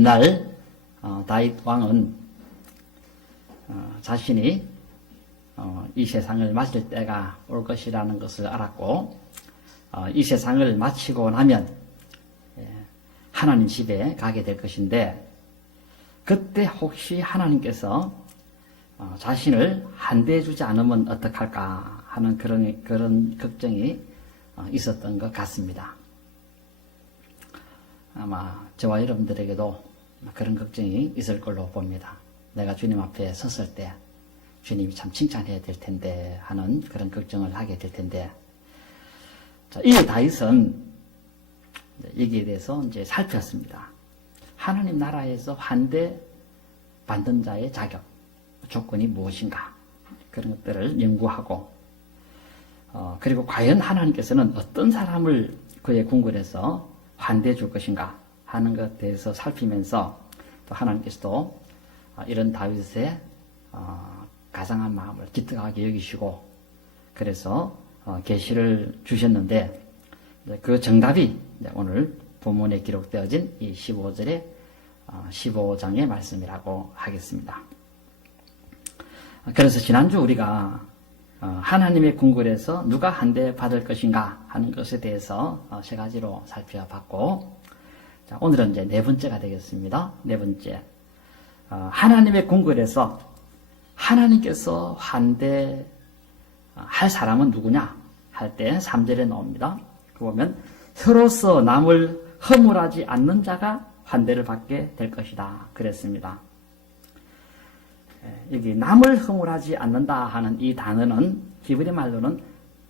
옛날 다윗 왕은 자신이 이 세상을 마칠 때가 올 것이라는 것을 알았고 이 세상을 마치고 나면 하나님 집에 가게 될 것인데 그때 혹시 하나님께서 자신을 환대해 주지 않으면 어떡할까 하는 그런 걱정이 있었던 것 같습니다. 아마 저와 여러분들에게도 그런 걱정이 있을 걸로 봅니다. 내가 주님 앞에 섰을 때 주님이 참 칭찬해야 될 텐데 하는 그런 걱정을 하게 될 텐데, 자, 이 다윗은 여기에 대해서 이제 살폈습니다. 하나님 나라에서 환대 받는 자의 자격, 조건이 무엇인가, 그런 것들을 연구하고, 그리고 과연 하나님께서는 어떤 사람을 그의 궁궐에서 환대해 줄 것인가 하는 것에 대해서 살피면서 또 하나님께서도 이런 다윗의 가장한 마음을 기특하게 여기시고 그래서 계시를 주셨는데 그 정답이 오늘 본문에 기록되어진 이 15절의 15장의 말씀이라고 하겠습니다. 그래서 지난주 우리가 하나님의 궁궐에서 누가 환대 받을 것인가 하는 것에 대해서 세 가지로 살펴봤고, 자, 오늘은 이제 네 번째가 되겠습니다. 네 번째, 하나님의 궁궐에서 하나님께서 환대할 사람은 누구냐 할 때 3절에 나옵니다. 그 보면 혀로서 남을 허물하지 않는 자가 환대를 받게 될 것이다 그랬습니다. 여기 남을 허물하지 않는다 하는 이 단어는 히브리 말로는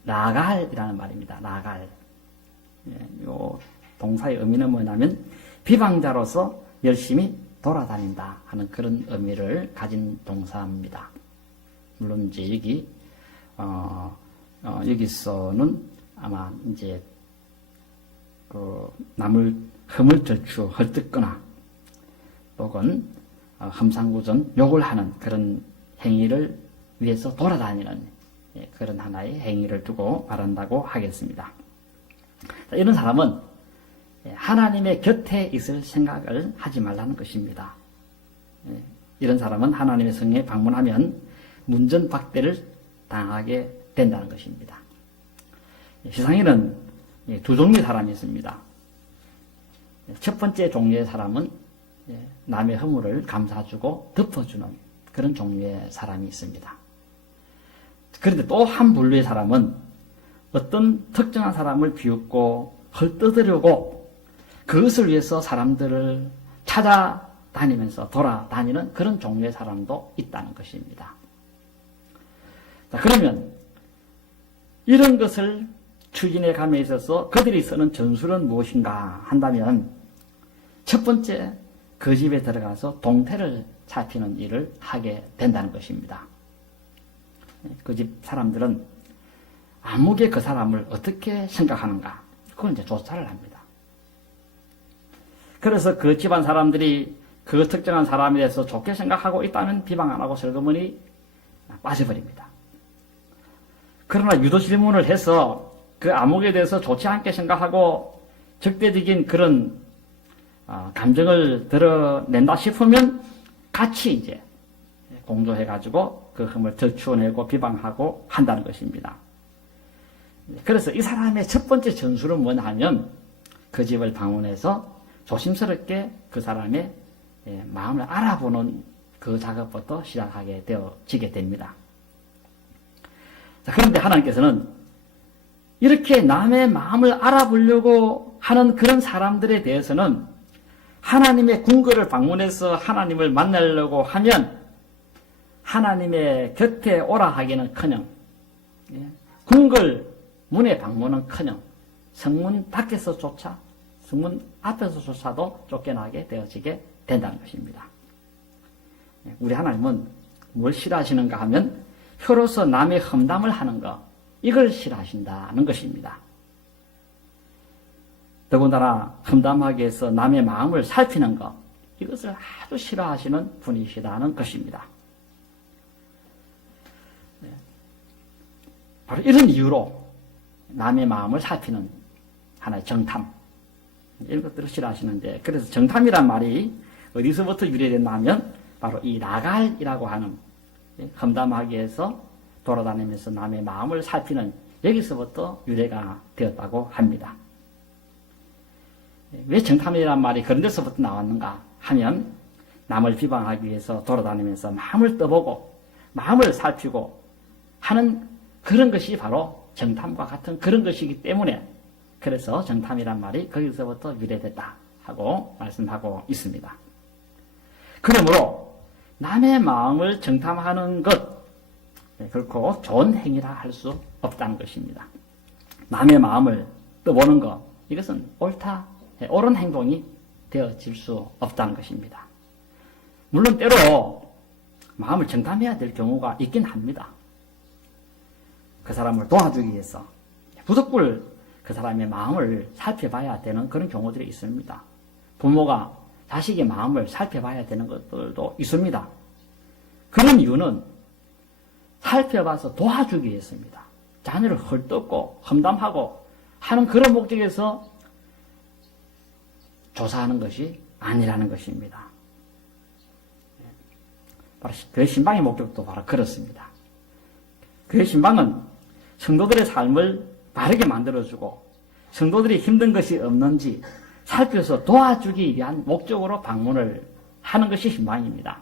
라갈이라는 말입니다. 라갈. 요 동사의 의미는 뭐냐면 비방자로서 열심히 돌아다닌다 하는 그런 의미를 가진 동사입니다. 물론 이제 여기 여기서는 아마 이제 그 남을 허물들추 헐뜯거나 혹은 험상궂은 욕을 하는 그런 행위를 위해서 돌아다니는 그런 하나의 행위를 두고 말한다고 하겠습니다. 이런 사람은 하나님의 곁에 있을 생각을 하지 말라는 것입니다. 이런 사람은 하나님의 성에 방문하면 문전박대를 당하게 된다는 것입니다. 세상에는 두 종류의 사람이 있습니다. 첫 번째 종류의 사람은 남의 허물을 감싸주고 덮어주는 그런 종류의 사람이 있습니다. 그런데 또 한 분류의 사람은 어떤 특정한 사람을 비웃고 헐뜯으려고 그것을 위해서 사람들을 찾아다니면서 돌아다니는 그런 종류의 사람도 있다는 것입니다. 자, 그러면 이런 것을 추진해 감에 있어서 그들이 쓰는 전술은 무엇인가 한다면 첫 번째, 그 집에 들어가서 동태를 살피는 일을 하게 된다는 것입니다. 그 집 사람들은 아무개 그 사람을 어떻게 생각하는가, 그걸 이제 조사를 합니다. 그래서 그 집안 사람들이 그 특정한 사람에 대해서 좋게 생각하고 있다면 비방 안 하고 슬그머니 빠져버립니다. 그러나 유도 질문을 해서 그 암흑에 대해서 좋지 않게 생각하고 적대적인 그런 감정을 드러낸다 싶으면 같이 이제 공조해가지고 그 흠을 들추어내고 비방하고 한다는 것입니다. 그래서 이 사람의 첫 번째 전술은 뭐냐 하면 그 집을 방문해서 조심스럽게 그 사람의 마음을 알아보는 그 작업부터 시작하게 되어지게 됩니다. 자, 그런데 하나님께서는 이렇게 남의 마음을 알아보려고 하는 그런 사람들에 대해서는 하나님의 궁궐을 방문해서 하나님을 만나려고 하면 하나님의 곁에 오라 하기는커녕 궁궐 문의 방문은커녕 성문 밖에서조차 성문 앞에서조차도 쫓겨나게 되어지게 된다는 것입니다. 우리 하나님은 뭘 싫어하시는가 하면 혀로서 남의 험담을 하는 것, 이걸 싫어하신다는 것입니다. 더군다나 험담하기 위해서 남의 마음을 살피는 것, 이것을 아주 싫어하시는 분이시다는 것입니다. 바로 이런 이유로 남의 마음을 살피는 하나의 정탐, 이런 것들을 싫어하시는데, 그래서 정탐이란 말이 어디서부터 유래됐나 하면 바로 이 나갈이라고 하는 험담하기 위해서 돌아다니면서 남의 마음을 살피는 여기서부터 유래가 되었다고 합니다. 왜 정탐이란 말이 그런 데서부터 나왔는가 하면 남을 비방하기 위해서 돌아다니면서 마음을 떠보고 마음을 살피고 하는 그런 것이 바로 정탐과 같은 그런 것이기 때문에 그래서 정탐이란 말이 거기서부터 유래됐다 하고 말씀하고 있습니다. 그러므로 남의 마음을 정탐하는 것 결코 좋은 행위라 할 수 없다는 것입니다. 남의 마음을 떠보는 것 이것은 옳은 행동이 되어질 수 없다는 것입니다. 물론 때로 마음을 정탐해야 될 경우가 있긴 합니다. 그 사람을 도와주기 위해서 부득불 그 사람의 마음을 살펴봐야 되는 그런 경우들이 있습니다. 부모가 자식의 마음을 살펴봐야 되는 것들도 있습니다. 그런 이유는 살펴봐서 도와주기 위해서입니다. 자녀를 헐뜯고 험담하고 하는 그런 목적에서 조사하는 것이 아니라는 것입니다. 바로 그 신방의 목적도 바로 그렇습니다. 그 신방은 성도들의 삶을 바르게 만들어주고 성도들이 힘든 것이 없는지 살펴서 도와주기 위한 목적으로 방문을 하는 것이 신방입니다.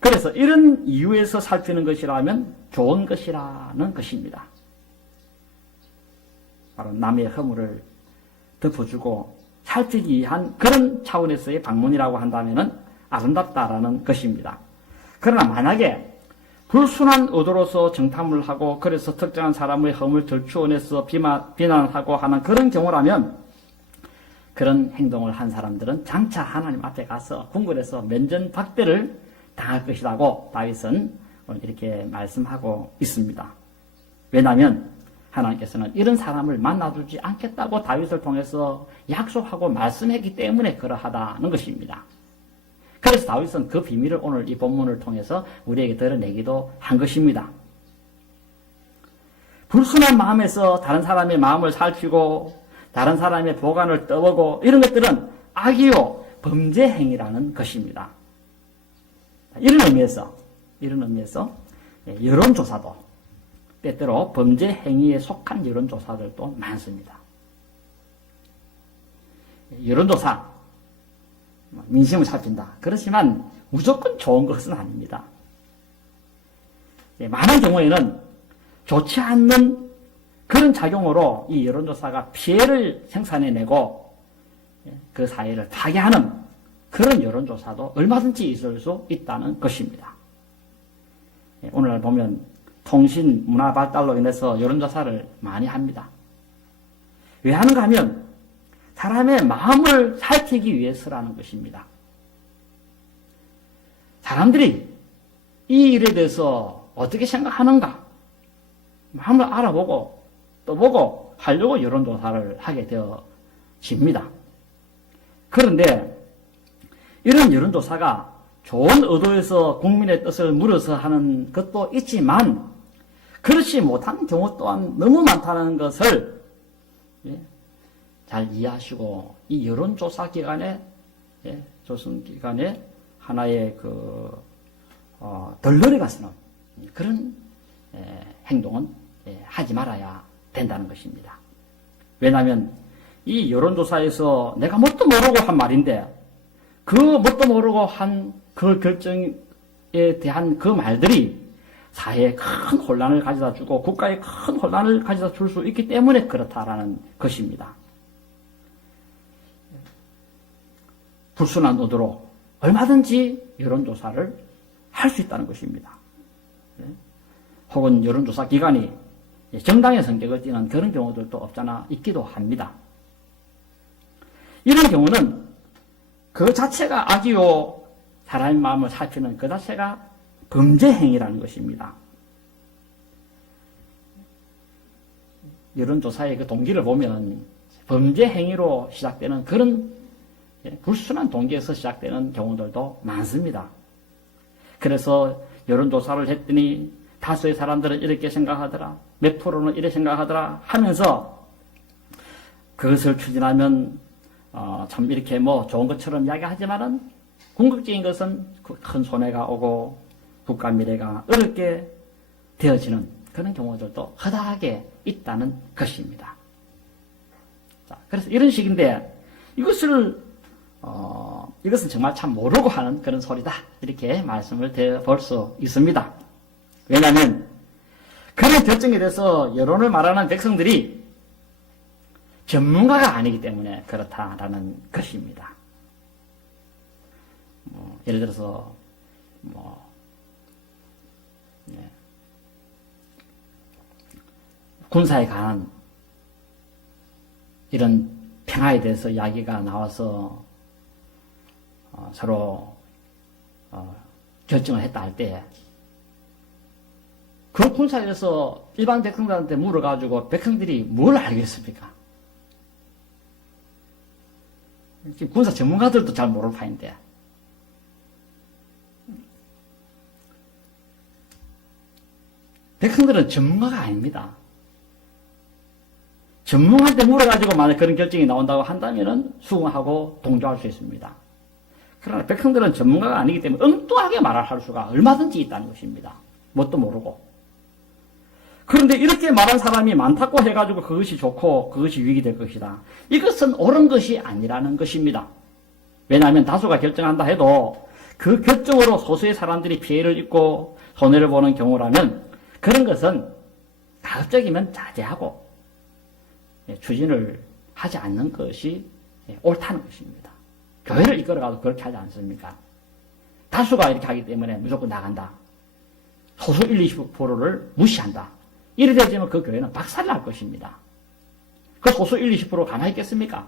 그래서 이런 이유에서 살피는 것이라면 좋은 것이라는 것입니다. 바로 남의 허물을 덮어주고 살피기 위한 그런 차원에서의 방문이라고 한다면 아름답다라는 것입니다. 그러나 만약에 불순한 의도로서 정탐을 하고 그래서 특정한 사람의 허물 덜추어내서 비난하고 하는 그런 경우라면 그런 행동을 한 사람들은 장차 하나님 앞에 가서 궁궐에서 면전박대를 당할 것이라고 다윗은 이렇게 말씀하고 있습니다. 왜냐하면 하나님께서는 이런 사람을 만나주지 않겠다고 다윗을 통해서 약속하고 말씀했기 때문에 그러하다는 것입니다. 그래서 다윗은 그 비밀을 오늘 이 본문을 통해서 우리에게 드러내기도 한 것입니다. 불순한 마음에서 다른 사람의 마음을 살피고 다른 사람의 보관을 떠보고 이런 것들은 악이요 범죄 행위라는 것입니다. 이런 의미에서 여론조사도 때때로 범죄 행위에 속한 여론조사들도 많습니다. 여론조사 민심을 살핀다. 그렇지만 무조건 좋은 것은 아닙니다. 많은 경우에는 좋지 않는 그런 작용으로 이 여론조사가 피해를 생산해내고 그 사회를 파괴하는 그런 여론조사도 얼마든지 있을 수 있다는 것입니다. 오늘날 보면 통신 문화 발달로 인해서 여론조사를 많이 합니다. 왜 하는가 하면 사람의 마음을 살피기 위해서라는 것입니다. 사람들이 이 일에 대해서 어떻게 생각하는가 마음을 알아보고 떠보고 하려고 여론조사를 하게 되어집니다. 그런데 이런 여론조사가 좋은 의도에서 국민의 뜻을 물어서 하는 것도 있지만 그렇지 못한 경우 또한 너무 많다는 것을 잘 이해하시고 이 여론조사 기간에 조선 기간에 하나의 덜러리 가서는 그런 행동은 하지 말아야 된다는 것입니다. 왜냐하면 이 여론조사에서 내가 뭣도 모르고 한 말인데 그 뭣도 모르고 한 그 결정에 대한 그 말들이 사회에 큰 혼란을 가져다 주고 국가에 큰 혼란을 가져다 줄 수 있기 때문에 그렇다라는 것입니다. 불순한 의도로 얼마든지 여론조사를 할 수 있다는 것입니다. 혹은 여론조사 기관이 정당의 성격을 띠는 그런 경우들도 없잖아 있기도 합니다. 이런 경우는 그 자체가 악이요 사람의 마음을 살피는 그 자체가 범죄 행위라는 것입니다. 여론조사의 그 동기를 보면 범죄 행위로 시작되는 그런 불순한 동기에서 시작되는 경우들도 많습니다. 그래서 여론조사를 했더니 다수의 사람들은 이렇게 생각하더라, 몇 프로는 이렇게 생각하더라 하면서 그것을 추진하면 참 이렇게 뭐 좋은 것처럼 이야기하지만은 궁극적인 것은 큰 손해가 오고 국가 미래가 어렵게 되어지는 그런 경우들도 허다하게 있다는 것입니다. 자, 그래서 이런 식인데 이것은 정말 참 모르고 하는 그런 소리다. 이렇게 말씀을 드려볼 수 있습니다. 왜냐하면 그런 결정에 대해서 여론을 말하는 백성들이 전문가가 아니기 때문에 그렇다라는 것입니다. 예를 들어서 군사에 관한 이런 평화에 대해서 이야기가 나와서 서로 결정을 했다 할 때 그 군사에 대해서 일반 백성들한테 물어가지고 백성들이 뭘 알겠습니까? 지금 군사 전문가들도 잘 모를 판인데 백성들은 전문가가 아닙니다. 전문가한테 물어가지고 만약 그런 결정이 나온다고 한다면은 수긍하고 동조할 수 있습니다. 그러나 백성들은 전문가가 아니기 때문에 엉뚱하게 말을 할 수가 얼마든지 있다는 것입니다. 뭣도 모르고. 그런데 이렇게 말한 사람이 많다고 해가지고 그것이 좋고 그것이 유익이 될 것이다. 이것은 옳은 것이 아니라는 것입니다. 왜냐하면 다수가 결정한다 해도 그 결정으로 소수의 사람들이 피해를 입고 손해를 보는 경우라면 그런 것은 가급적이면 자제하고 추진을 하지 않는 것이 옳다는 것입니다. 교회를 이끌어가도 그렇게 하지 않습니까? 다수가 이렇게 하기 때문에 무조건 나간다. 소수 1, 20%를 무시한다. 이래 되면 그 교회는 박살날 것입니다. 그 소수 1, 20% 가만히 있겠습니까?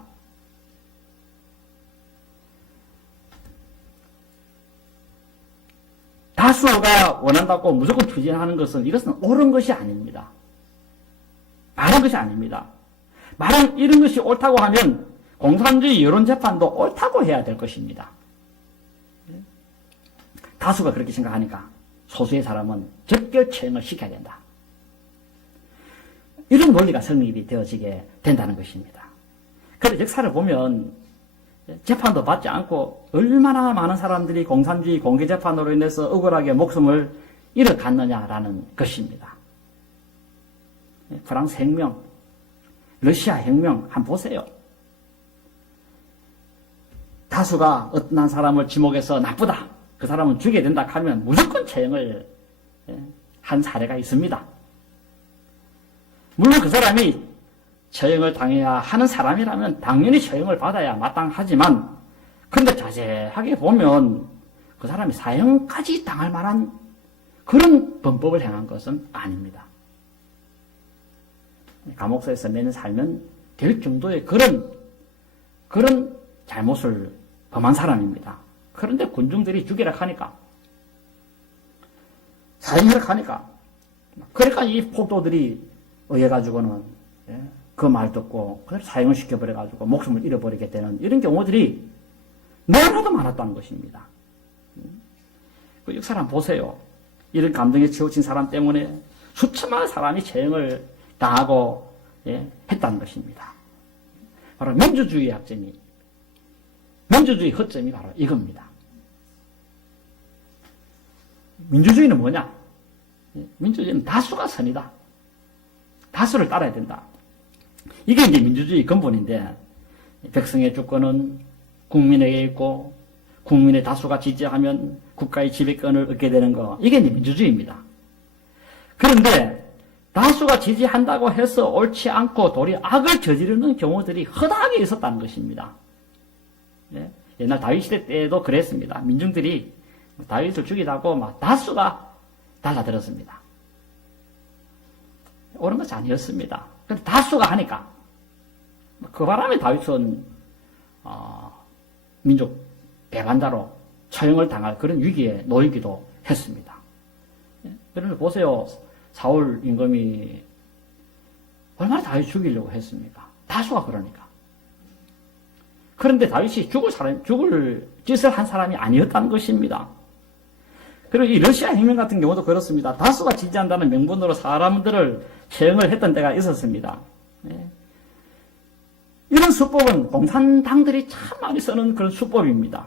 다수가 원한다고 무조건 추진하는 것은 이것은 옳은 것이 아닙니다. 바른 것이 아닙니다. 만약 이런 것이 옳다고 하면 공산주의 여론재판도 옳다고 해야 될 것입니다. 다수가 그렇게 생각하니까 소수의 사람은 적결 처형을 시켜야 된다. 이런 논리가 성립이 되어지게 된다는 것입니다. 그래서 역사를 보면 재판도 받지 않고 얼마나 많은 사람들이 공산주의 공개재판으로 인해서 억울하게 목숨을 잃어갔느냐라는 것입니다. 프랑스 혁명, 러시아 혁명 한번 보세요. 다수가 어떤 한 사람을 지목해서 나쁘다, 그 사람은 죽여야 된다 하면 무조건 처형을 한 사례가 있습니다. 물론 그 사람이 처형을 당해야 하는 사람이라면 당연히 처형을 받아야 마땅하지만 그런데 자세하게 보면 그 사람이 사형까지 당할 만한 그런 범법을 행한 것은 아닙니다. 감옥소에서 몇 년 살면 될 정도의 그런 잘못을 범한 사람입니다. 그런데 군중들이 죽이라 하니까 사형이라 하니까 그러니까 이 폭도들이 의해가지고는 그 말 듣고 그대로 사형을 시켜버려가지고 목숨을 잃어버리게 되는 이런 경우들이 너무나도 많았다는 것입니다. 그 역사를 한번 보세요. 이런 감정에 치우친 사람 때문에 수천만의 사람이 처형을 당하고 했다는 것입니다. 바로 민주주의의 약점이, 민주주의 허점이 바로 이겁니다. 민주주의는 뭐냐? 민주주의는 다수가 선이다. 다수를 따라야 된다. 이게 이제 민주주의 근본인데, 백성의 주권은 국민에게 있고, 국민의 다수가 지지하면 국가의 지배권을 얻게 되는 거, 이게 이제 민주주의입니다. 그런데, 다수가 지지한다고 해서 옳지 않고 도리어 악을 저지르는 경우들이 허다하게 있었다는 것입니다. 옛날 다윗 시대 때도 그랬습니다. 민중들이 다윗을 죽이라고 막 다수가 달라들었습니다. 옳은 것이 아니었습니다. 근데 다수가 하니까 그 바람에 다윗은 민족 배반자로 처형을 당할 그런 위기에 놓이기도 했습니다. 그런데 보세요. 사울 임금이 얼마나 다윗 죽이려고 했습니까? 다수가 그러니까. 그런데 다윗이 죽을 짓을 한 사람이 아니었다는 것입니다. 그리고 이 러시아 혁명 같은 경우도 그렇습니다. 다수가 지지한다는 명분으로 사람들을 처형을 했던 때가 있었습니다. 이런 수법은 공산당들이 참 많이 쓰는 그런 수법입니다.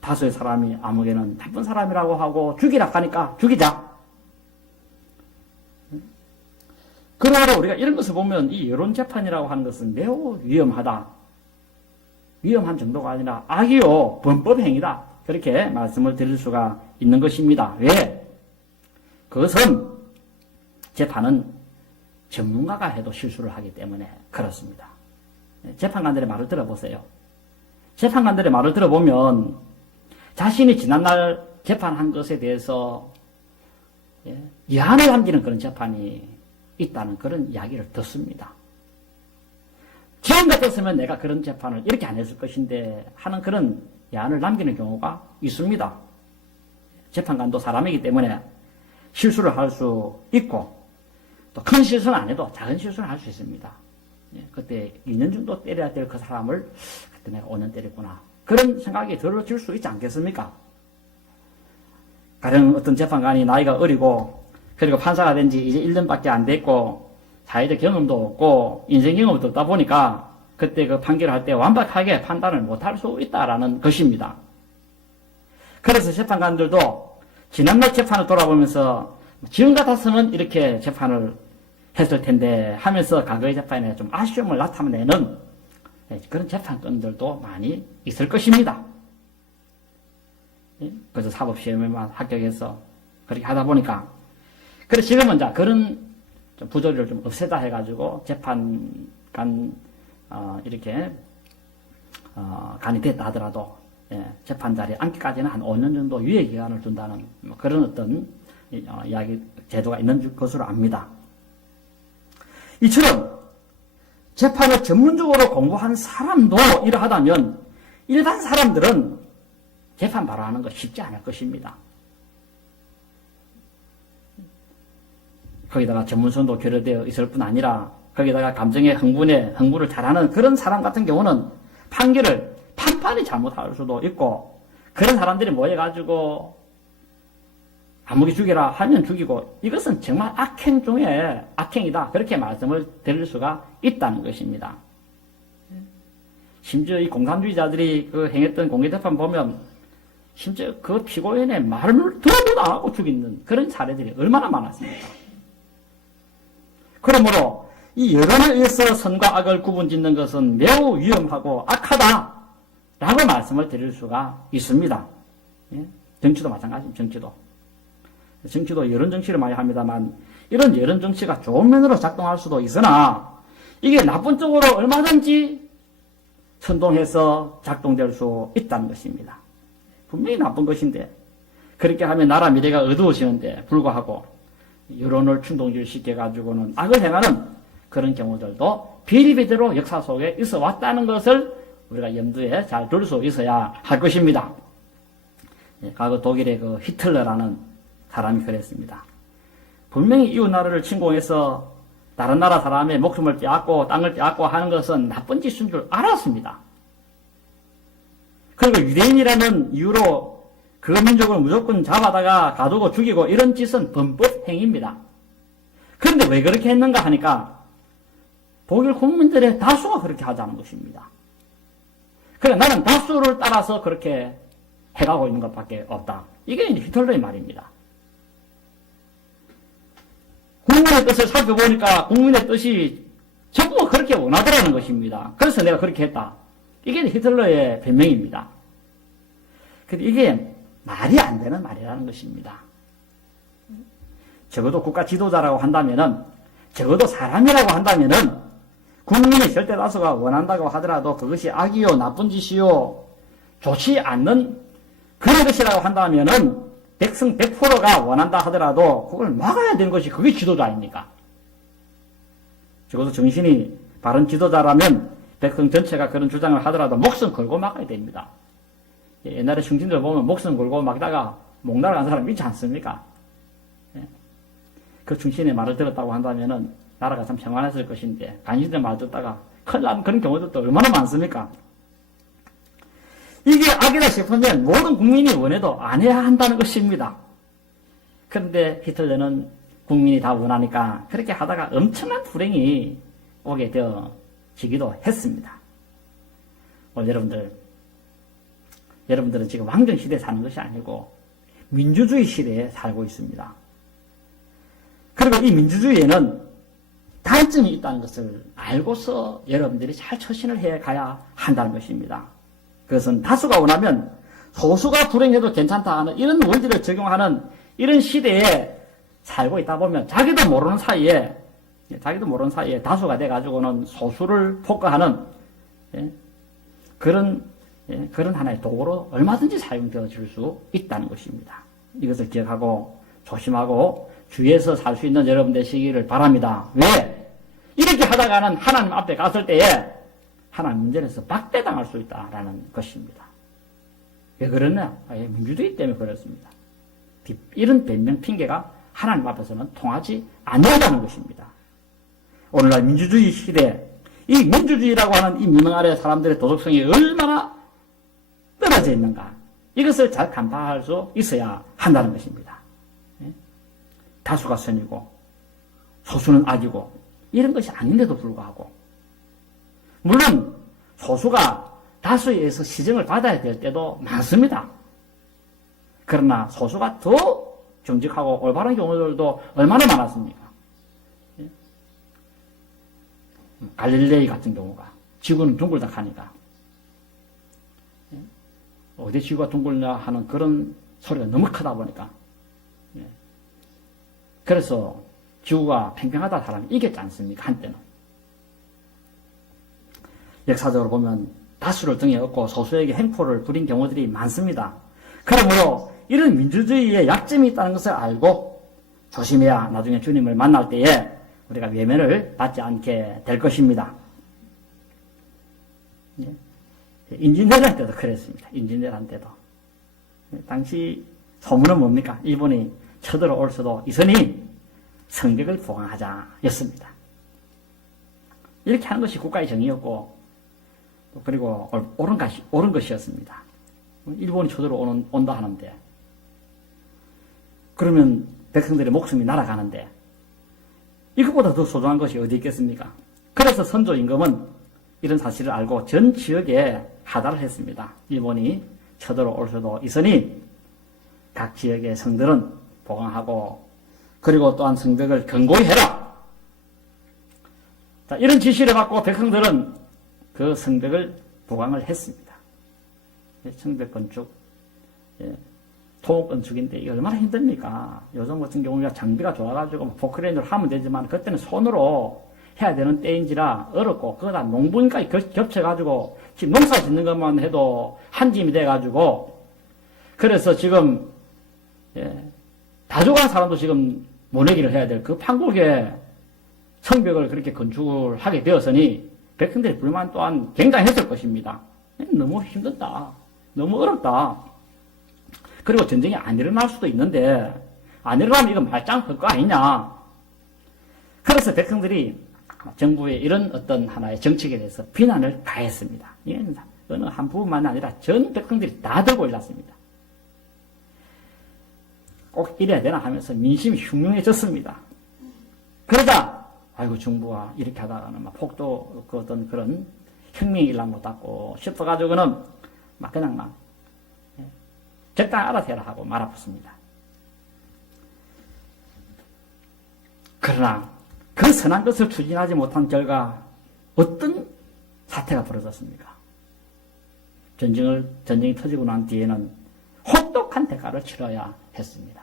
다수의 사람이 아무개는 나쁜 사람이라고 하고 죽이라 하니까 죽이자. 그러므로 우리가 이런 것을 보면 이 여론재판이라고 하는 것은 매우 위험하다. 위험한 정도가 아니라 악이요 범법행위다. 그렇게 말씀을 드릴 수가 있는 것입니다. 왜? 그것은 재판은 전문가가 해도 실수를 하기 때문에 그렇습니다. 재판관들의 말을 들어보세요. 재판관들의 말을 들어보면 자신이 지난날 재판한 것에 대해서 예한을 남기는 그런 재판이 있다는 그런 이야기를 듣습니다. 지금 같았으면 내가 그런 재판을 이렇게 안 했을 것인데 하는 그런 예한을 남기는 경우가 있습니다. 재판관도 사람이기 때문에 실수를 할 수 있고 또 큰 실수는 안 해도 작은 실수는 할 수 있습니다. 그때 2년 정도 때려야 될 그 사람을 그때 내가 5년 때렸구나. 그런 생각이 들어질 수 있지 않겠습니까? 가령 어떤 재판관이 나이가 어리고 그리고 판사가 된 지 이제 1년밖에 안 됐고 사회적 경험도 없고 인생 경험도 없다 보니까 그때 그 판결을 할 때 완벽하게 판단을 못할 수 있다라는 것입니다. 그래서 재판관들도 지난날 재판을 돌아보면서 지금 같았으면 이렇게 재판을 했을 텐데 하면서 과거의 재판에 좀 아쉬움을 나타내는 그런 재판관들도 많이 있을 것입니다. 그래서 사법시험에만 합격해서 그렇게 하다 보니까 그래서 지금은 자 그런 좀 부조리를 좀 없애다 해가지고 재판관 이렇게 간이 됐다 하더라도 재판 자리에 앉기까지는 한 5년 정도 유예 기간을 둔다는 그런 어떤 이야기 제도가 있는 것으로 압니다. 이처럼 재판을 전문적으로 공부한 사람도 이러하다면 일반 사람들은 재판 바로 하는 거 쉽지 않을 것입니다. 거기다가 전문성도 결여되어 있을 뿐 아니라 거기다가 감정의 흥분을 잘하는 그런 사람 같은 경우는 판결을 판판이 잘못할 수도 있고 그런 사람들이 모여가지고 아무개 죽여라 하면 죽이고 이것은 정말 악행 중에 악행이다. 그렇게 말씀을 드릴 수가 있다는 것입니다. 심지어 이 공산주의자들이 그 행했던 공개재판 보면 심지어 그 피고인의 말을 들어도 안 하고 죽이는 그런 사례들이 얼마나 많았습니까? 그러므로 이 여론에 의해서 선과 악을 구분짓는 것은 매우 위험하고 악하다라고 말씀을 드릴 수가 있습니다. 정치도 마찬가지입니다. 정치도 여론 정치를 많이 합니다만 이런 여론 정치가 좋은 면으로 작동할 수도 있으나 이게 나쁜 쪽으로 얼마든지 선동해서 작동될 수 있다는 것입니다. 분명히 나쁜 것인데 그렇게 하면 나라 미래가 어두워지는데 불구하고 여론을 충동시켜가지고는 악을 행하는 그런 경우들도 비리비리로 역사 속에 있어 왔다는 것을 우리가 염두에 잘 둘 수 있어야 할 것입니다. 과거 독일의 그 히틀러라는 사람이 그랬습니다. 분명히 이웃 나라를 침공해서 다른 나라 사람의 목숨을 빼앗고 땅을 빼앗고 하는 것은 나쁜 짓인 줄 알았습니다. 그리고 유대인이라는 이유로 그 민족을 무조건 잡아다가 가두고 죽이고 이런 짓은 범법 행위입니다. 그런데 왜 그렇게 했는가 하니까 독일 국민들의 다수가 그렇게 하자는 것입니다. 그래 나는 다수를 따라서 그렇게 해가고 있는 것밖에 없다. 이게 이제 히틀러의 말입니다. 국민의 뜻을 살펴보니까 국민의 뜻이 전부 그렇게 원하더라는 것입니다. 그래서 내가 그렇게 했다. 이게 히틀러의 변명입니다. 근데 이게 말이 안 되는 말이라는 것입니다. 적어도 국가 지도자라고 한다면은, 적어도 사람이라고 한다면은, 국민의 절대 다수가 원한다고 하더라도 그것이 악이요, 나쁜 짓이요, 좋지 않는 그런 것이라고 한다면은, 백성 100%가 원한다 하더라도 그걸 막아야 되는 것이 그게 지도자 아닙니까? 적어도 정신이 바른 지도자라면 백성 전체가 그런 주장을 하더라도 목숨 걸고 막아야 됩니다. 옛날에 중진들 보면 목숨 걸고 막다가 목 날아간 사람 있지 않습니까? 그 중신의 말을 들었다고 한다면은 나라가 참 평안했을 것인데 간신들 말 듣다가 큰일 나는 그런 경우들도 얼마나 많습니까? 이게 악이다 싶으면 모든 국민이 원해도 안 해야 한다는 것입니다. 그런데 히틀러는 국민이 다 원하니까 그렇게 하다가 엄청난 불행이 오게 되어 이루어지기도 했습니다. 오늘 여러분들은 지금 왕정시대에 사는 것이 아니고 민주주의 시대에 살고 있습니다. 그리고 이 민주주의에는 단점이 있다는 것을 알고서 여러분들이 잘 처신을 해 가야 한다는 것입니다. 그것은 다수가 원하면 소수가 불행해도 괜찮다 하는 이런 원리를 적용하는 이런 시대에 살고 있다 보면 자기도 모르는 사이에 다수가 돼가지고는 소수를 폭거하는 그런 하나의 도구로 얼마든지 사용되어질 수 있다는 것입니다. 이것을 기억하고 조심하고 주의해서 살 수 있는 여러분 되시기를 바랍니다. 왜? 이렇게 하다가는 하나님 앞에 갔을 때에 하나님 문제에서 박대당할 수 있다라는 것입니다. 왜 그러냐? 민주주의 때문에 그렇습니다. 이런 변명 핑계가 하나님 앞에서는 통하지 않는다는 것입니다. 오늘날 민주주의 시대, 이 민주주의라고 하는 이 민영 아래 사람들의 도덕성이 얼마나 떨어져 있는가, 이것을 잘 간파할 수 있어야 한다는 것입니다. 다수가 선이고 소수는 악이고 이런 것이 아닌데도 불구하고, 물론 소수가 다수에 의해서 시정을 받아야 될 때도 많습니다. 그러나 소수가 더 정직하고 올바른 경우들도 얼마나 많았습니까? 갈릴레이 같은 경우가 지구는 둥글다 하니까 어디 지구가 둥글냐 하는 그런 소리가 너무 크다 보니까 그래서 지구가 팽팽하다 사람이 이겼지 않습니까? 한때는. 역사적으로 보면 다수를 등에 업고 소수에게 횡포를 부린 경우들이 많습니다. 그러므로 이런 민주주의에 약점이 있다는 것을 알고 조심해야 나중에 주님을 만날 때에 우리가 외면을 받지 않게 될 것입니다. 임진왜란때도 그랬습니다. 임진왜란때도. 당시 소문은 뭡니까? 일본이 쳐들어올 수도 있으니 성벽을 보강하자 였습니다. 이렇게 하는 것이 국가의 정의였고, 그리고 옳은 것이었습니다. 일본이 쳐들어온다 하는데, 그러면 백성들의 목숨이 날아가는데, 이것보다 더 소중한 것이 어디 있겠습니까? 그래서 선조 임금은 이런 사실을 알고 전 지역에 하달을 했습니다. 일본이 쳐들어올 수도 있으니 각 지역의 성들은 보강하고, 그리고 또한 성벽을 견고히 해라. 자, 이런 지시를 받고 백성들은 그 성벽을 보강을 했습니다. 성벽 건축, 토목 건축인데 이게 얼마나 힘듭니까? 요즘 같은 경우가 장비가 좋아가지고 포크레인으로 하면 되지만 그때는 손으로 해야 되는 때인지라 어렵고, 그거다 농부인까지 겹쳐가지고 지금 농사 짓는 것만 해도 한 짐이 돼가지고, 그래서 지금 다조간 사람도 지금 모내기를 해야 될 그 판국에 성벽을 그렇게 건축을 하게 되었으니 백성들의 불만 또한 굉장했을 것입니다. 너무 힘들다, 너무 어렵다. 그리고 전쟁이 안 일어날 수도 있는데 안 일어나면 이건 말짱 거 아니냐. 그래서 백성들이 정부의 이런 어떤 하나의 정책에 대해서 비난을 가했습니다. 이건 어느 한 부분만이 아니라 전 백성들이 다 들고 일났습니다. 꼭 이래야 되나 하면서 민심이 흉흉해졌습니다. 그러자 아이고 정부가 이렇게 하다가는 막 폭도 그 어떤 그런 혁명이 일어난 것 같고 싶어가지고는 막 그냥 막 적당히 알아서 해라 하고 말아붙습니다. 그러나 그 선한 것을 추진하지 못한 결과 어떤 사태가 벌어졌습니까? 전쟁이 터지고 난 뒤에는 혹독한 대가를 치러야 했습니다.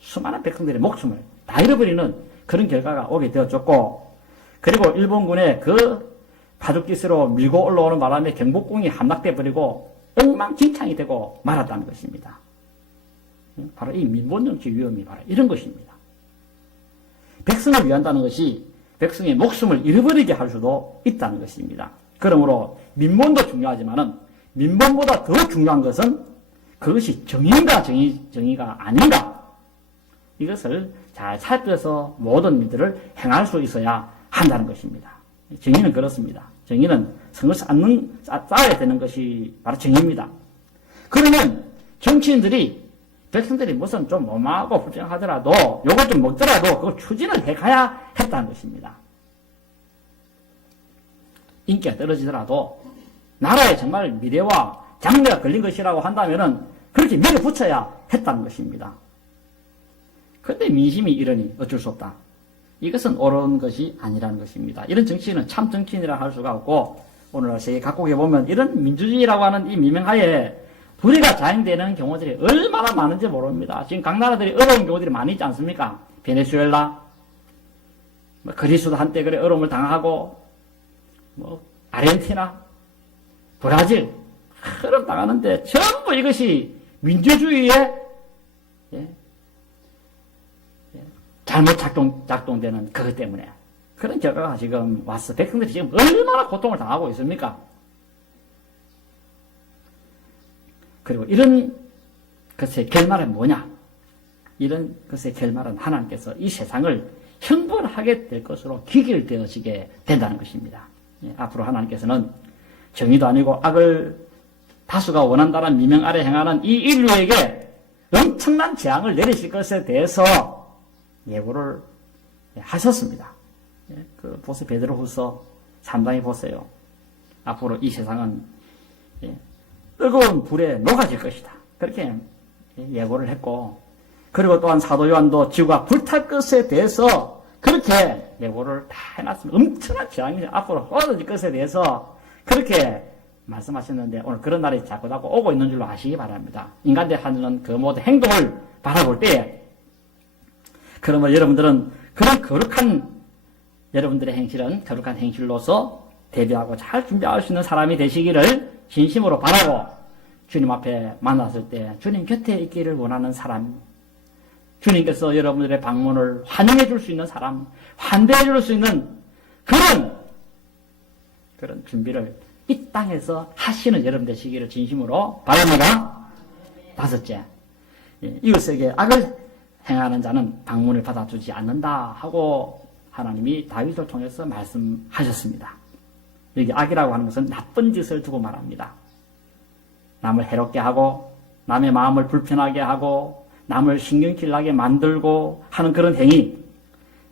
수많은 백성들의 목숨을 다 잃어버리는 그런 결과가 오게 되었었고, 그리고 일본군의 그 파죽기스로 밀고 올라오는 바람에 경복궁이 함락돼 버리고 엉망진창이 되고 말았다는 것입니다. 바로 이 민본정치 위험이 바로 이런 것입니다. 백성을 위한다는 것이 백성의 목숨을 잃어버리게 할 수도 있다는 것입니다. 그러므로 민본도 중요하지만은 민본보다 더 중요한 것은 그것이 정의인가 정의가 아닌가, 이것을 잘 살펴서 모든 일들을 행할 수 있어야 한다는 것입니다. 정의는 그렇습니다. 정의는 성을 쌓아야 되는 것이 바로 정의입니다. 그러면 정치인들이 백성들이 무슨 좀 오마하고 불평하더라도 요걸 좀 먹더라도 그걸 추진을 해가야 했다는 것입니다. 인기가 떨어지더라도 나라에 정말 미래와 장래가 걸린 것이라고 한다면은 그렇게 밀어붙여야 했다는 것입니다. 그런데 민심이 이러니 어쩔 수 없다. 이것은 옳은 것이 아니라는 것입니다. 이런 정치인은 참 정치인이라 할 수가 없고, 오늘날 세계 각국에 보면 이런 민주주의라고 하는 이 미명하에 불의가 자행되는 경우들이 얼마나 많은지 모릅니다. 지금 각 나라들이 어려운 경우들이 많이 있지 않습니까? 베네수엘라, 그리스도 한때 그래 어려움을 당하고, 아르헨티나, 브라질, 어려움 당하는데 전부 이것이 민주주의의 잘못 작동되는 그것 때문에 그런 결과가 지금 왔어. 백성들이 지금 얼마나 고통을 당하고 있습니까? 그리고 이런 것의 결말은 뭐냐? 이런 것의 결말은 하나님께서 이 세상을 형벌하게 될 것으로 기결되어지게 된다는 것입니다. 앞으로 하나님께서는 정의도 아니고 악을 다수가 원한다는 미명 아래 행하는 이 인류에게 엄청난 재앙을 내리실 것에 대해서 예고를 하셨습니다. 그 보세요. 베드로후서 3장에 보세요. 앞으로 이 세상은 뜨거운 불에 녹아질 것이다. 그렇게 예고를 했고, 그리고 또한 사도 요한도 지구가 불탈 것에 대해서 그렇게 예고를 다 해놨습니다. 엄청난 재앙이 앞으로 벌어질 것에 대해서 그렇게 말씀하셨는데, 오늘 그런 날이 자꾸 오고 있는 줄로 아시기 바랍니다. 인간들이 하는 그 모든 행동을 바라볼 때에, 그러면 여러분들은 그런 거룩한 여러분들의 행실은 거룩한 행실로서 대비하고 잘 준비할 수 있는 사람이 되시기를 진심으로 바라고, 주님 앞에 만났을 때 주님 곁에 있기를 원하는 사람, 주님께서 여러분들의 방문을 환영해 줄 수 있는 사람, 환대해 줄 수 있는 그런 준비를 이 땅에서 하시는 여러분 되시기를 진심으로 바랍니다. 다섯째, 이웃에게 악을 행하는 자는 방문을 받아주지 않는다 하고 하나님이 다윗을 통해서 말씀하셨습니다. 여기 악이라고 하는 것은 나쁜 짓을 두고 말합니다. 남을 해롭게 하고, 남의 마음을 불편하게 하고, 남을 신경질 나게 만들고 하는 그런 행위,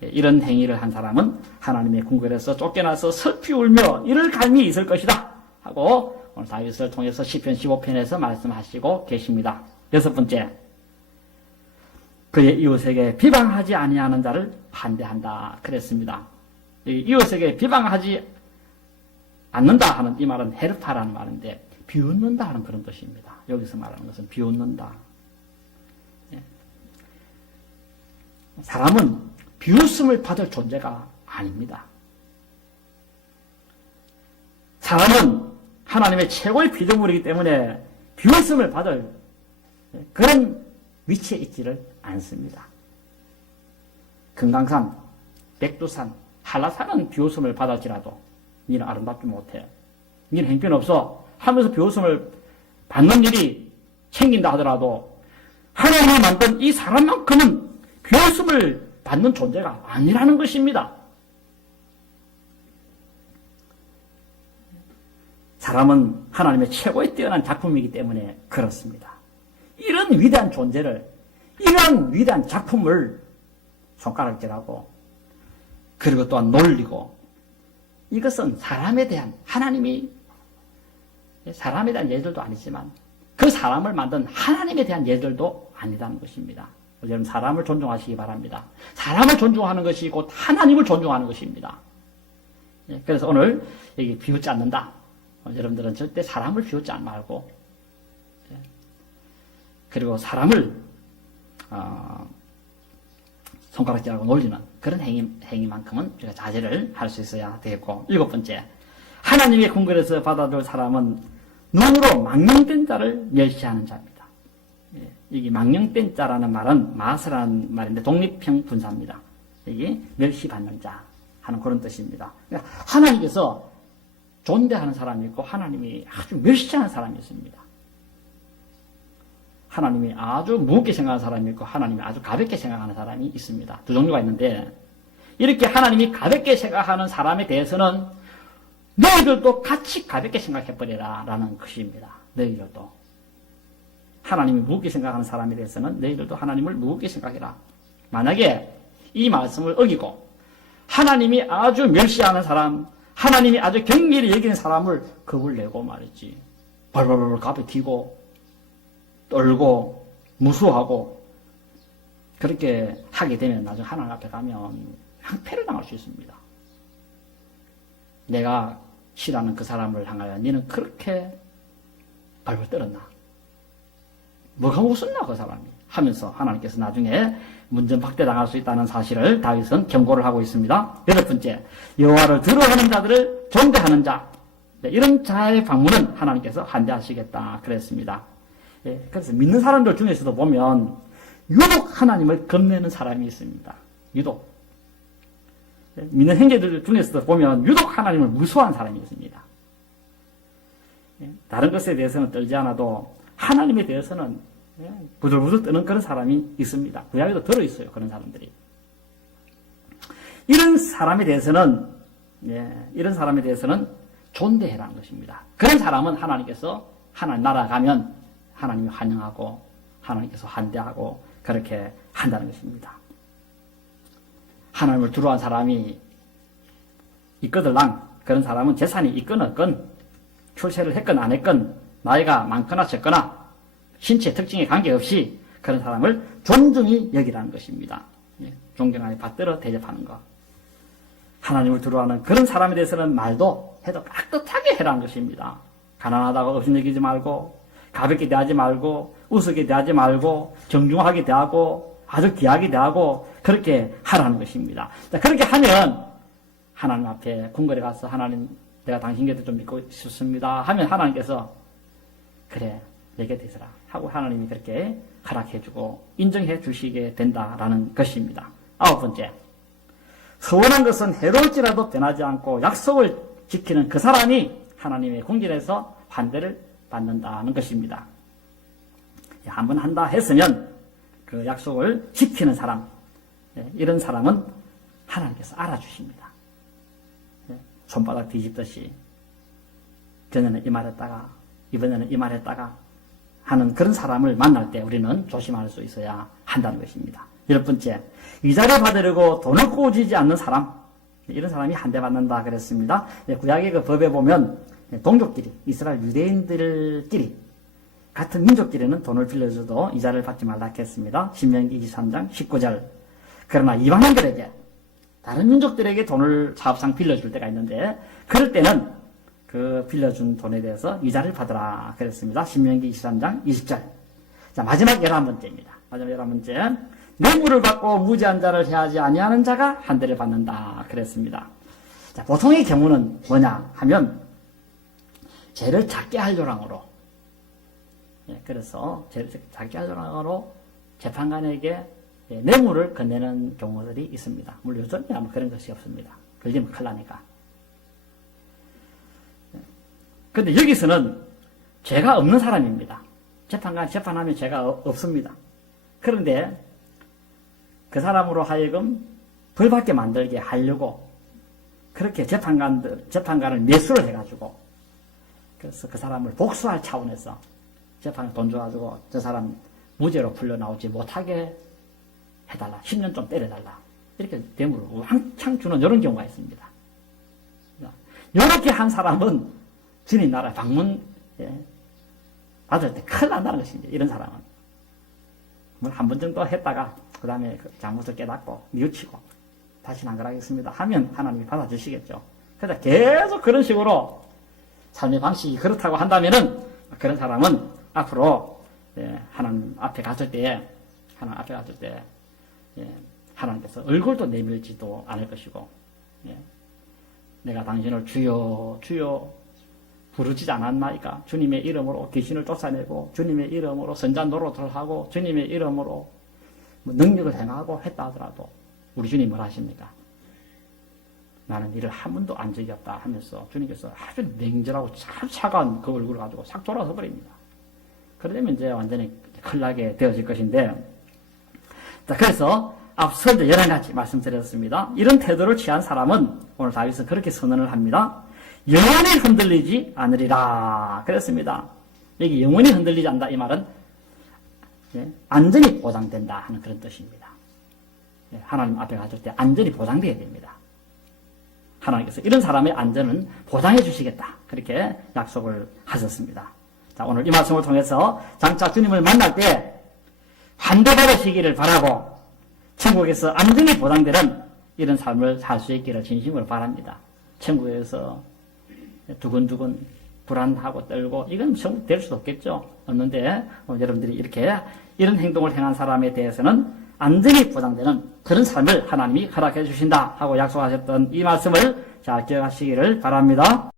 이런 행위를 한 사람은 하나님의 궁궐에서 쫓겨나서 슬피 울며 이를 감히 있을 것이다 하고 오늘 다윗을 통해서 시편 15편에서 말씀하시고 계십니다. 여섯 번째, 그의 이웃에게 비방하지 아니하는 자를 반대한다 그랬습니다. 이웃에게 비방하지 않는다 하는 이 말은 헤르파라는 말인데, 비웃는다 하는 그런 뜻입니다. 여기서 말하는 것은 비웃는다. 사람은 비웃음을 받을 존재가 아닙니다. 사람은 하나님의 최고의 피조물이기 때문에 비웃음을 받을 그런 위치에 있지를 않습니다. 금강산, 백두산, 한라산은 비웃음을 받을지라도 니는 아름답지 못해, 니는 형편없어 하면서 비웃음을 받는 일이 생긴다 하더라도 하나님이 만든 이 사람만큼은 비웃음을 받는 존재가 아니라는 것입니다. 사람은 하나님의 최고의 뛰어난 작품이기 때문에 그렇습니다. 이런 위대한 존재를, 이런 위대한 작품을 손가락질하고, 그리고 또한 놀리고, 이것은 사람에 대한, 하나님이 사람에 대한 예절도 아니지만 그 사람을 만든 하나님에 대한 예절도 아니라는 것입니다. 여러분, 사람을 존중하시기 바랍니다. 사람을 존중하는 것이 곧 하나님을 존중하는 것입니다. 그래서 오늘 여기 비웃지 않는다. 여러분들은 절대 사람을 비웃지 말고, 그리고 사람을 손가락질하고 놀리는 그런 행위만큼은 우리가 자제를 할 수 있어야 되겠고, 일곱 번째, 하나님의 궁궐에서 받아줄 사람은 눈으로 망령된 자를 멸시하는 자입니다. 여기 망령된 자라는 말은 마스라는 말인데 독립형 분사입니다. 여기 멸시받는 자 하는 그런 뜻입니다. 그러니까 하나님께서 존대하는 사람이 있고 하나님이 아주 멸시하는 사람이 있습니다. 하나님이 아주 무겁게 생각하는 사람이 있고 하나님이 아주 가볍게 생각하는 사람이 있습니다. 두 종류가 있는데, 이렇게 하나님이 가볍게 생각하는 사람에 대해서는 너희들도 같이 가볍게 생각해버려라 라는 것입니다. 너희들도. 하나님이 무겁게 생각하는 사람에 대해서는 너희들도 하나님을 무겁게 생각해라. 만약에 이 말씀을 어기고 하나님이 아주 멸시하는 사람, 하나님이 아주 경계를 여기는 사람을 겁을 내고 말이지. 벌벌벌 갑에 튀고, 떨고, 무수하고, 그렇게 하게 되면 나중에 하나님 앞에 가면 항패를 당할 수 있습니다. 내가 싫어하는 그 사람을 향하여 너는 그렇게 발벌 떨었나? 뭐가 웃었나 그 사람이? 하면서 하나님께서 나중에 문전박대 당할 수 있다는 사실을 다윗은 경고를 하고 있습니다. 여덟 번째, 여호와를 두려워하는 자들을 존대하는 자. 네, 이런 자의 방문은 하나님께서 환대하시겠다 그랬습니다. 예, 그래서 믿는 사람들 중에서도 보면 유독 하나님을 겁내는 사람이 있습니다. 유독. 예, 믿는 형제들 중에서도 보면 유독 하나님을 무서워하는 사람이 있습니다. 예, 다른 것에 대해서는 떨지 않아도 하나님에 대해서는 부들부들 떠는 그런 사람이 있습니다. 구약에도 들어있어요. 그런 사람들이. 이런 사람에 대해서는 존대해라는 것입니다. 그런 사람은 하나님께서 하나님 나라 가면 하나님이 환영하고 하나님께서 환대하고 그렇게 한다는 것입니다. 하나님을 두려워한 사람이 있거들랑 그런 사람은 재산이 있건 없건 출세를 했건 안 했건 나이가 많거나 적거나 신체 특징에 관계없이 그런 사람을 존중히 여기라는 것입니다. 존경하여 받들어 대접하는 것. 하나님을 두려워하는 그런 사람에 대해서는 말도 해도 깍듯하게 해라는 것입니다. 가난하다고 업신여기지 말고 가볍게 대하지 말고 우습게 대하지 말고 정중하게 대하고 아주 귀하게 대하고 그렇게 하라는 것입니다. 자, 그렇게 하면 하나님 앞에 궁궐에 가서 하나님 내가 당신 곁에 좀 믿고 싶습니다 하면 하나님께서 그래 내게 되서라 하고 하나님이 그렇게 허락해주고 인정해 주시게 된다라는 것입니다. 아홉 번째, 서운한 것은 해로울지라도 변하지 않고 약속을 지키는 그 사람이 하나님의 궁전에서 환대를 받는다는 것입니다. 한번 한다 했으면 그 약속을 지키는 사람, 이런 사람은 하나님께서 알아주십니다. 손바닥 뒤집듯이 전에는 이 말했다가 이번에는 이 말했다가 하는 그런 사람을 만날 때 우리는 조심할 수 있어야 한다는 것입니다. 열 번째, 위자료 받으려고 돈을 꾸짖지 않는 사람, 이런 사람이 환대받는다 그랬습니다. 구약의 그 법에 보면 동족끼리, 이스라엘 유대인들끼리 같은 민족끼리는 돈을 빌려줘도 이자를 받지 말라 했습니다. 신명기 23장 19절. 그러나 이방인들에게 다른 민족들에게 돈을 사업상 빌려줄 때가 있는데 그럴 때는 그 빌려준 돈에 대해서 이자를 받으라 그랬습니다. 신명기 23장 20절. 자, 마지막 11번째입니다. 마지막 11번째. 뇌물을 받고 무지한 자를 해하지 아니하는 자가 환대를 받는다 그랬습니다. 자, 보통의 경우는 뭐냐 하면 죄를 작게 할 요랑으로, 그래서 죄를 작게 할 요랑으로 재판관에게 뇌물을 건네는 경우들이 있습니다. 물론 요즘에 아마 그런 것이 없습니다. 걸리면 큰일 나니까. 근데 여기서는 죄가 없는 사람입니다. 재판관 재판하면 죄가 없습니다. 그런데 그 사람으로 하여금 벌받게 만들게 하려고 그렇게 재판관을 매수를 해가지고 그래서 그 사람을 복수할 차원에서 재판에 돈 줘가지고 저 사람 무죄로 풀려 나오지 못하게 해달라. 10년 좀 때려달라. 이렇게 뇌물을 왕창 주는 이런 경우가 있습니다. 이렇게 한 사람은 주님 나라 방문 받을 때 큰일 난다는 것입니다. 이런 사람은. 한 번 정도 했다가 그 다음에 잘못을 깨닫고 뉘우치고 다시는 안 그러겠습니다 하면 하나님이 받아주시겠죠. 그래서 계속 그런 식으로 삶의 방식이 그렇다고 한다면은 그런 사람은 앞으로 하나님 앞에 갔을 때 하나님께서 얼굴도 내밀지도 않을 것이고 내가 당신을 주여 주여 부르지 않았나이까? 주님의 이름으로 귀신을 쫓아내고 주님의 이름으로 선자 노릇을 하고 주님의 이름으로 능력을 행하고 했다 하더라도 우리 주님 뭘 하십니까? 나는 이를 한 번도 안 적이 없다 하면서 주님께서 아주 냉정하고 참 차가운 그 얼굴을 가지고 싹 돌아서 버립니다. 그러면 이제 완전히 큰일 나게 되어질 것인데, 자, 그래서 앞서 이제 11가지 말씀드렸습니다. 이런 태도를 취한 사람은 오늘 다윗은 그렇게 선언을 합니다. 영원히 흔들리지 않으리라 그랬습니다. 여기 영원히 흔들리지 않는다 이 말은 안전이 보장된다 하는 그런 뜻입니다. 하나님 앞에 갔을 때 안전이 보장되어야 됩니다. 하나님께서 이런 사람의 안전은 보장해 주시겠다. 그렇게 약속을 하셨습니다. 자, 오늘 이 말씀을 통해서 장차 주님을 만날 때 환대받으시기를 바라고 천국에서 안전이 보장되는 이런 삶을 살 수 있기를 진심으로 바랍니다. 천국에서 두근두근 불안하고 떨고 이건 천국 될 수도 없겠죠. 없는데 여러분들이 이렇게 이런 행동을 행한 사람에 대해서는 안전이 보장되는 그런 삶을 하나님이 허락해 주신다 하고 약속하셨던 이 말씀을 잘 기억하시기를 바랍니다.